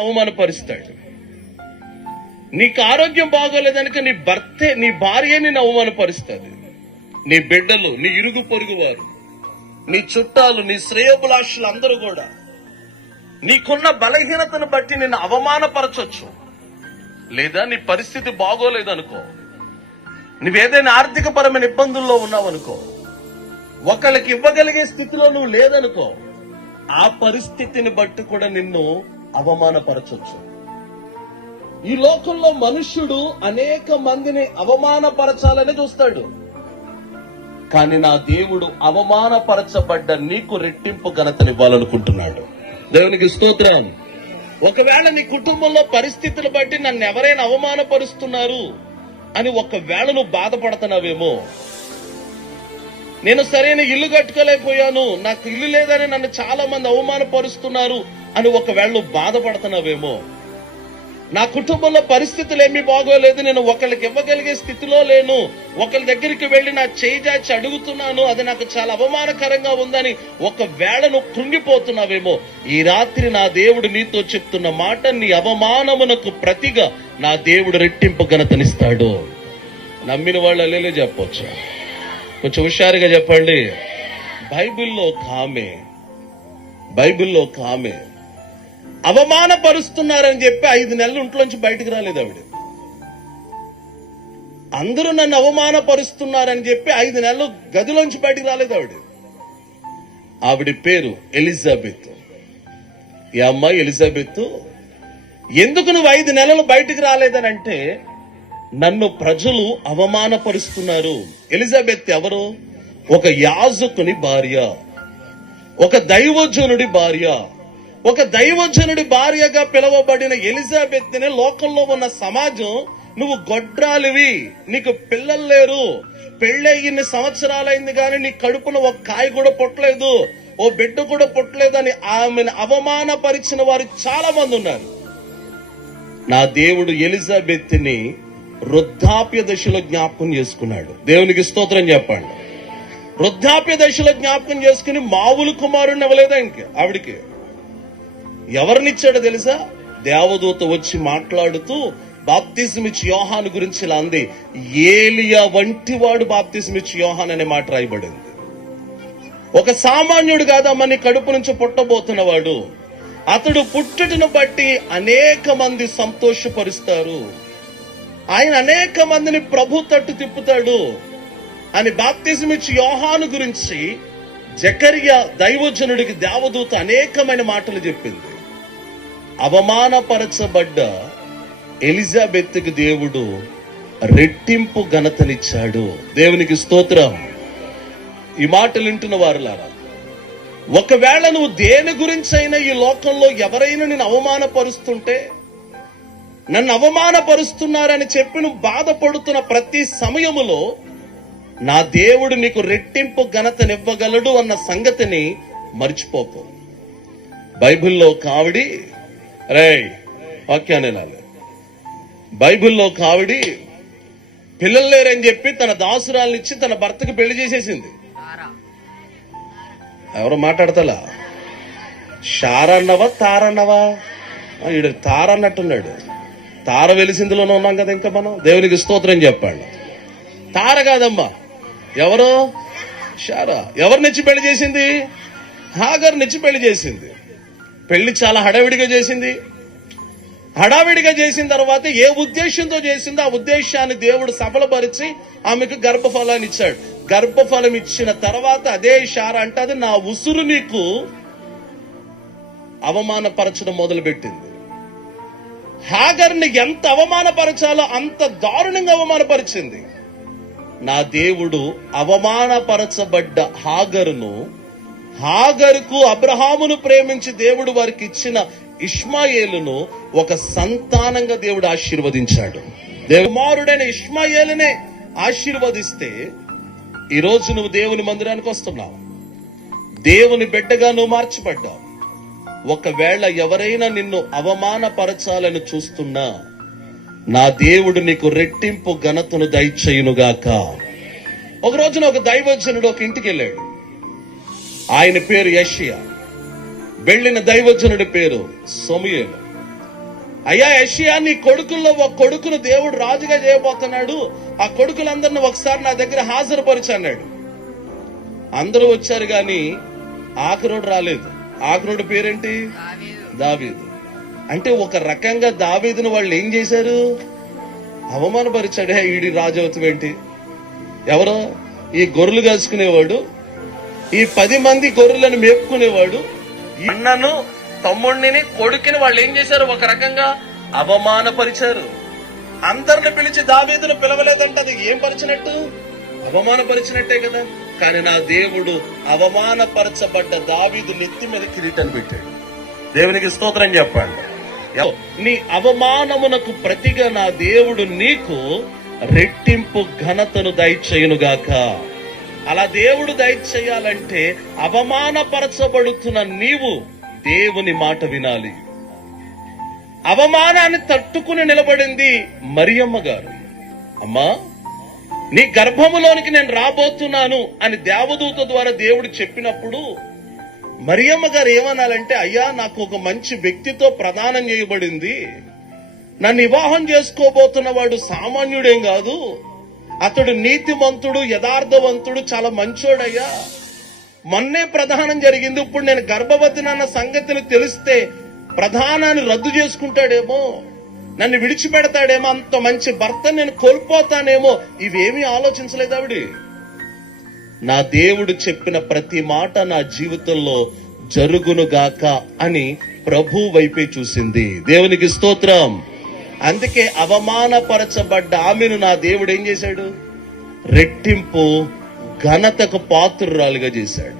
అవమానపరుస్తాడు. నీకు ఆరోగ్యం బాగోలేదనుక నీ భార్య నిన్ను అవమానపరుస్తుంది. నీ బిడ్డలు, నీ ఇరుగు పొరుగు వారు, నీ చుట్టాలు, నీ శ్రేయోభిలాషులు అందరూ కూడా నీకున్న బలహీనతను బట్టి నిన్ను అవమానపరచొచ్చు. లేదా నీ పరిస్థితి బాగోలేదనుకో, నువ్వేదైనా ఆర్థిక పరమైన ఇబ్బందుల్లో ఉన్నావనుకో, ఒకళ్ళకి ఇవ్వగలిగే స్థితిలో నువ్వు లేదనుకో, ఆ పరిస్థితిని బట్టి కూడా నిన్ను అవమానపరచొచ్చు. ఈ లోకంలో మనుష్యుడు అనేక మందిని అవమానపరచాలని చూస్తాడు. కానీ నా దేవుడు అవమానపరచబడ్డ నీకు రెట్టింపు ఘనతనివ్వాలనుకుంటున్నాడు. దేవునికి స్తోత్రం. ఒకవేళ నీ కుటుంబంలో పరిస్థితులు బట్టి నన్ను ఎవరైనా అవమానపరుస్తున్నారు అని ఒకవేళ నువ్వు బాధపడుతున్నావేమో, నేను సరైన ఇల్లు కట్టుకోలేకపోయాను, నాకు ఇల్లు లేదని నన్ను చాలా మంది అవమానపరుస్తున్నారు అని ఒకవేళ నువ్వు బాధపడుతున్నావేమో, నా కుటుంబంలో పరిస్థితులు ఏమీ బాగోలేదు, నేను ఒకళ్ళకి ఇవ్వగలిగే స్థితిలో లేను, ఒకళ్ళ దగ్గరికి వెళ్లి నా చేయి చాచి అడుగుతున్నాను, అది నాకు చాలా అవమానకరంగా ఉందని ఒకవేళ నువ్వు కృంగిపోతున్నావేమో, ఈ రాత్రి నా దేవుడు నీతో చెప్తున్న మాట, నీ అవమానమునకు ప్రతిగా నా దేవుడు రెట్టింపు ఘనతనిస్తాడు. నమ్మిన వాళ్ళు అల్లేలే చెప్పొచ్చు. కొంచెం హుషారుగా చెప్పండి. బైబిల్లో ఒక ఆమె అవమానపరుస్తున్నారని చెప్పి 5 నెలలు ఇంట్లోంచి బయటకు రాలేదు ఆవిడ. అందరూ నన్ను అవమానపరుస్తున్నారని చెప్పి 5 నెలలు గదిలోంచి బయటకు రాలేదు ఆవిడ. ఆవిడ పేరు ఎలిజబెత్. ఈ అమ్మాయి ఎలిజబెత్ ఎందుకు నువ్వు 5 నెలలు బయటకు రాలేదనంటే, నన్ను ప్రజలు అవమానపరుస్తున్నారు. ఎలిజబెత్ ఎవరు? ఒక యాజకుని భార్య, ఒక దైవజనుడి భార్య. ఒక దైవజనుడి భార్యగా పిలువబడిన ఎలిజబెత్ ని లోకంలో ఉన్న సమాజం, నువ్వు గొడ్రాలివి, నీకు పిల్లలు లేరు, పెళ్ళై ఇన్ని సంవత్సరాలైంది కానీ నీ కడుపున ఒక కాయ కూడా పుట్టలేదు, ఓ బిడ్డ కూడా పుట్టలేదు అని ఆమెను అవమానపరిచిన వారు చాలా మంది ఉన్నారు. నా దేవుడు ఎలిజబెత్ ని వృద్ధాప్య దశలో జ్ఞాపకం చేసుకున్నాడు. దేవునికి స్తోత్రం చెప్పండి. వృద్ధాప్య దశలో జ్ఞాపకం చేసుకుని మామూలు కుమారుడిని ఇవ్వలేదా ఆవిడికి? ఎవరినిచ్చాడో తెలుసా? దేవదూత వచ్చి మాట్లాడుతూ బాప్తిజమిచ్చి యోహాను గురించి ఇలా అంది, ఏలియా వంటి వాడు బాప్తిజమిచ్చి యోహాన్ అనే మాట రాయబడింది. ఒక సామాన్యుడు కాదమ్మా నీ కడుపు నుంచి పుట్టబోతున్నవాడు. అతడు పుట్టుటను బట్టి అనేక మంది సంతోషపరుస్తారు, ఆయన అనేక మందిని ప్రభు తట్టు తిప్పుతాడు అని బాప్తిజమిచ్చి యోహాను గురించి జకర్యా దైవజనుడికి దేవదూత అనేకమైన మాటలు చెప్పింది. అవమానపరచబడ్డ ఎలిజబెత్కి దేవుడు రెట్టింపు ఘనతనిచ్చాడు. దేవునికి స్తోత్రం. ఈ మాటలు వింటున్న వారులారా, ఒకవేళ నువ్వు దేని గురించి అయినా ఈ లోకంలో ఎవరైనా నేను అవమానపరుస్తుంటే, నన్ను అవమానపరుస్తున్నారని చెప్పి నువ్వు బాధపడుతున్న ప్రతి సమయములో నా దేవుడు నీకు రెట్టింపు ఘనతనివ్వగలడు అన్న సంగతిని మర్చిపోకు. బైబిల్లో కావిడి వాక్యాన్ని బైబిల్లో కావిడి పిల్లలు లేరని చెప్పి తన దాసురాలనిచ్చి తన భర్తకి పెళ్లి చేసేసింది. ఎవరు మాట్లాడతలా? షారన్నవా తారన్నవా? ఈడు తార అన్నట్టున్నాడు. తార వెలిసిందిలోనే ఉన్నాం కదా ఇంకా మనం. దేవునికి స్తోత్రం చెప్పండి. తార కాదమ్మా, ఎవరు? షారా. ఎవరినిచ్చి పెళ్లి చేసింది? హాగర్ నిచ్చి పెళ్లి చేసింది. పెళ్లి చాలా హడావిడిగా చేసింది. హడావిడిగా చేసిన తర్వాత ఏ ఉద్దేశంతో చేసిందో ఆ ఉద్దేశాన్ని దేవుడు సఫలపరిచి ఆమెకు గర్భఫలాన్ని ఇచ్చాడు. గర్భఫలం ఇచ్చిన తర్వాత అదే షారా అంటది, నా ఉసురు నీకు అవమానపరచడం మొదలుపెట్టింది. హాగర్ని ఎంత అవమానపరచాలో అంత దారుణంగా అవమానపరిచింది. నా దేవుడు అవమానపరచబడ్డ హాగరుకు అబ్రహామును ప్రేమించి దేవుడు వారికి ఇచ్చిన ఇష్మాయేలును ఒక సంతానంగా దేవుడు ఆశీర్వదించాడు. కుమారుడైన ఇష్మాయేలునే ఆశీర్వదిస్తే ఈ రోజు నువ్వు దేవుని మందిరానికి వస్తున్నావు, దేవుని బిడ్డగా నువ్వు మార్చబడ్డావు. ఒకవేళ ఎవరైనా నిన్ను అవమానపరచాలని చూస్తున్నా, నా దేవుడు నీకు రెట్టింపు ఘనతను దయచేయునుగాక. ఒక రోజున ఒక దైవజనుడు ఒక ఇంటికి వెళ్ళాడు. ఆయన పేరు యెషయా. వెళ్లిన దైవజనుడి పేరు సమూయేలు. అయ్యా యెషయా, నీ కొడుకుల్లో ఒక కొడుకును దేవుడు రాజుగా చేయబోతున్నాడు, ఆ కొడుకులందరిని ఒకసారి నా దగ్గర హాజరుపరిచి అన్నాడు. అందరూ వచ్చారు గాని ఆఖరుడు రాలేదు. ఆఖరుడు పేరేంటి? దావీదు. అంటే ఒక రకంగా దావీదును వాళ్ళు ఏం చేశారు? అవమానపరిచాడే. ఈడి రాజవుతం ఏంటి? ఎవరో ఈ గొర్రెలు కాసుకునేవాడు, ఈ 10 మంది గొర్రెలను మేపుకునేవాడు, అన్నను తమ్ముడిని కొడుకుని వాళ్ళు ఏం చేశారు? ఒక రకంగా అవమానపరిచారు. అందరిని పిలిచి దావీదును పిలవలేదంటే అది ఏం పరిచినట్టు? అవమానపరిచినట్టే కదా. కానీ నా దేవుడు అవమానపరచబడ్డ దావీదు నెత్తి మీద కిరీటాన్ని పెట్టాడు. దేవునికి స్తోత్రం చెప్పండి. నీ అవమానమునకు ప్రతిగా నా దేవుడు నీకు రెట్టింపు ఘనతను దయచేయునుగాక. అలా దేవుడు దయచేయాలంటే అవమానపరచబడుతున్న నీవు దేవుని మాట వినాలి. అవమానాన్ని తట్టుకుని నిలబడింది మరియమ్మ గారు. అమ్మా, నీ గర్భములోనికి నేను రాబోతున్నాను అని దేవదూత ద్వారా దేవుడు చెప్పినప్పుడు మరియమ్మ గారు ఏమనాలంటే, అయ్యా, నాకు ఒక మంచి వ్యక్తితో ప్రదానం చేయబడింది, నన్ను వివాహం చేసుకోబోతున్న వాడు సామాన్యుడేం కాదు, అతడు నీతిమంతుడు, యథార్థవంతుడు, చాలా మంచోడయ్యా, మొన్నే ప్రధానం జరిగింది, ఇప్పుడు నేను గర్భవతినన్న సంగతిని తెలిస్తే ప్రధానాన్ని రద్దు చేసుకుంటాడేమో, నన్ను విడిచిపెడతాడేమో, అంత మంచి భర్త నేను కోల్పోతానేమో, ఇవేమీ ఆలోచించలేదు ఆవిడ. నా దేవుడు చెప్పిన ప్రతి మాట నా జీవితంలో జరుగునుగాక అని ప్రభు వైపే చూసింది. దేవునికి స్తోత్రం. అందుకే అవమానపరచబడ్డ ఆమెను నా దేవుడు ఏం చేశాడు? రెట్టింపు ఘనతకు పాత్రురాలుగా చేశాడు.